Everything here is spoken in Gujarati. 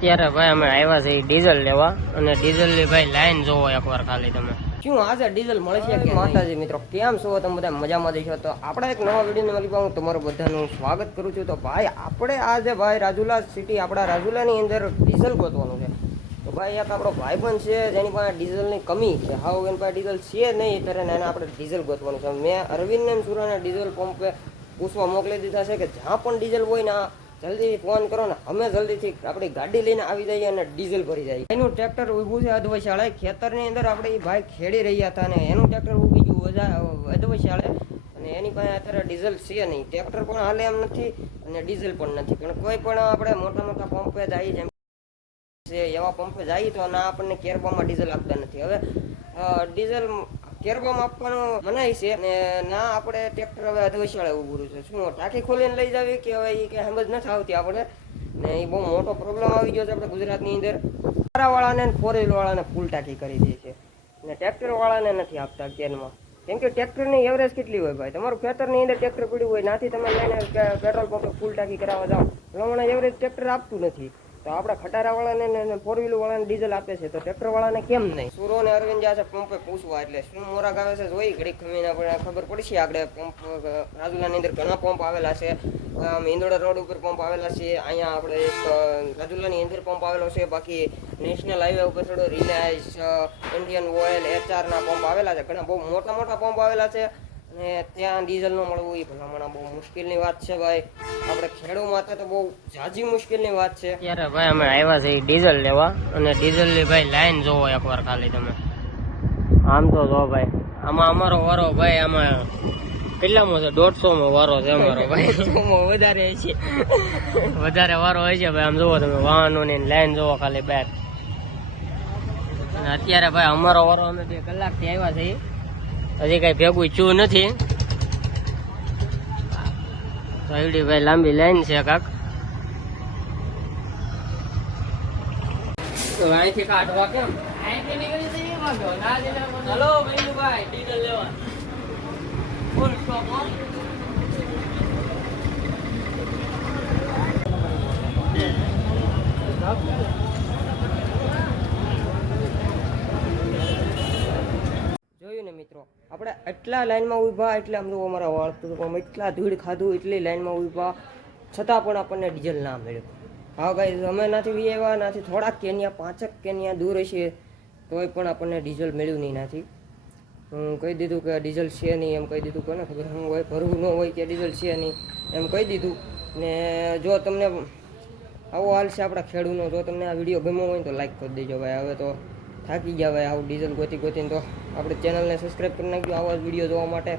અત્યારે ભાઈ અમે આવ્યા છે ડીઝલ લેવા અને ડીઝલ ની ભાઈ લાઈન જોવો એકવાર ખાલી તમે શું આજે ડીઝલ મળે છે કે માતાજી મિત્રો કેમ છો તમે બધા મજામાં દેશો તો આપણે એક નવા વિડીયો મળી હું તમારું બધાનું સ્વાગત કરું છું તો ભાઈ આપણે આજે ભાઈ રાજુલા સિટી આપણા રાજુલાની અંદર ડીઝલ ગોતવાનું છે તો ભાઈ એક આપણો ભાઈબંધ છે જેની પાસે ડીઝલની કમી છે હાવ એની પાસે ડીઝલ છે નહીં ત્યારે એને આપણે ડીઝલ ગોતવાનું છે મેં અરવિંદ ને સુરાને ડીઝલ પંપે પૂછવા મોકલી દીધા છે કે જ્યાં પણ ડીઝલ હોય ને જલ્દી ફોન કરો ને અમે જલ્દીથી આપણી ગાડી લઈને આવી જઈએ અને ડીઝલ ભરી જાય એનું ટ્રેક્ટર ઊભું છે અધવશાળે ખેતરની અંદર આપણે એ ભાઈ ખેડી રહ્યા હતા અને એનું ટ્રેક્ટર ઊભી ગયું અધવશાળે અને એની પાસે અત્યારે ડીઝલ છે નહીં ટ્રેક્ટર પણ હાલે એમ નથી અને ડીઝલ પણ નથી પણ કોઈ પણ આપણે મોટા મોટા પંપે જઈએ જેમ એવા પંપે જઈએ તો ના આપણને કેરબામાં ડીઝલ આપતા નથી હવે ડીઝલ કેરબામાં આપવાનું મનાય છે અને ના આપણે ટ્રેક્ટર હવે અધવશાળે ઊભું છે શું ટાંકી ખોલીને લઈ જાવી કે હવે એ કંઈ સમજ નથી આવતી આપણે ને એ બહુ મોટો પ્રોબ્લેમ આવી ગયો છે આપણે ગુજરાતની અંદર વાળાને ફોર વ્હીલ વાળાને ફૂલ ટાંકી કરી દે છે અને ટ્રેક્ટર વાળાને નથી આપતા કેનમાં કેમ કે ટ્રેક્ટરની એવરેજ કેટલી હોય ભાઈ તમારું ખેતરની અંદર ટ્રેક્ટર પડ્યું હોય નાથી તમે લઈને પેટ્રોલ પંપે ફૂલ ટાંકી કરાવવા જાઓ પ્રમાણે એવરેજ ટ્રેક્ટર આપતું નથી તો આપણે ખટારા વાળાને ફોર વ્હીલર વાળાને ડીઝલ આપે છે તો ટ્રેક્ટર વાળાને કેમ નહીં સુરો ને અરવિંદ જ્યાં છે પંપે પૂછવા એટલે શું મોરાક આવે છે જોઈ ઘડીક ખમીને આપણે ખબર પડશે આપણે પંપ રાજુલાની અંદર ઘણા પંપ આવેલા છે ઇન્દોડા રોડ ઉપર પંપ આવેલા છે અહીંયા આપણે એક રાજુલાની અંદર પંપ આવેલો છે બાકી નેશનલ હાઈવે ઉપર થોડો રિલાયન્સ ઇન્ડિયન ઓઇલ HR ના પંપ આવેલા છે ઘણા બહુ મોટા મોટા પંપ આવેલા છે અને ત્યાં ડીઝલ ન મળવું એ ભલામણ બહુ મુશ્કેલની વાત છે ભાઈ આપણે ખેડૂત માટે તો બહુ ઝાઝી મુશ્કેલની વાત છે ત્યારે ભાઈ અમે આવ્યા છે ડીઝલ લેવા અને ડીઝલ ની ભાઈ લાઈન જોવો એકવાર ખાલી તમે આમ તો જો ભાઈ આમાં અમારો વારો ભાઈ આમાં કેટલામાં છે 150 વારો છે અમારો ભાઈ વધારે છે વધારે વારો હોય છે ભાઈ આમ જોવો તમે વાહનો ની લાઈન જોવો ખાલી બહાર અત્યારે ભાઈ અમારો વારો અમે 2 કલાકથી આવ્યા છીએ હજી કઈ ભેગું ચૂ નથી ભાઈ લાંબી લાઈન છે કાક તો અહીંથી કાઢવા કેમ અહીંથી નીકળી જઈએ હલો ભાઈ ડીઝલ લેવા ફૂલ સ્ટોપ જોયું ને મિત્રો આપણે એટલા લાઈનમાં ઊભા એટલે આમ જો અમારા વાળતું એટલા ધૂળ ખાધું એટલી લાઈનમાં ઊભા છતાં પણ આપણને ડીઝલ ના મળ્યું હા ભાઈ અમે નાથી આવ્યા નાથી થોડાક કેન્યા 5 કેન્યા દૂર હશે તોય પણ આપણને ડીઝલ મળ્યું નહીં નાથી હું કહી દીધું કે ડીઝલ છે નહીં એમ કહી દીધું કોને ખબર શું હોય ભરવું ન હોય કે ડીઝલ છે નહીં એમ કહી દીધું ને જો તમને આવો હાલ છે આપણા ખેડૂતનો જો તમને આ વિડીયો ગમ્યો હોય તો લાઈક કરી દેજો ભાઈ હવે તો થાકી ગયા ભાઈ આવું ડીઝલ ગોતીને તો આપણે ચેનલને સબસ્ક્રાઈબ કરી નાખ્યું આવા જ વિડીયો જોવા માટે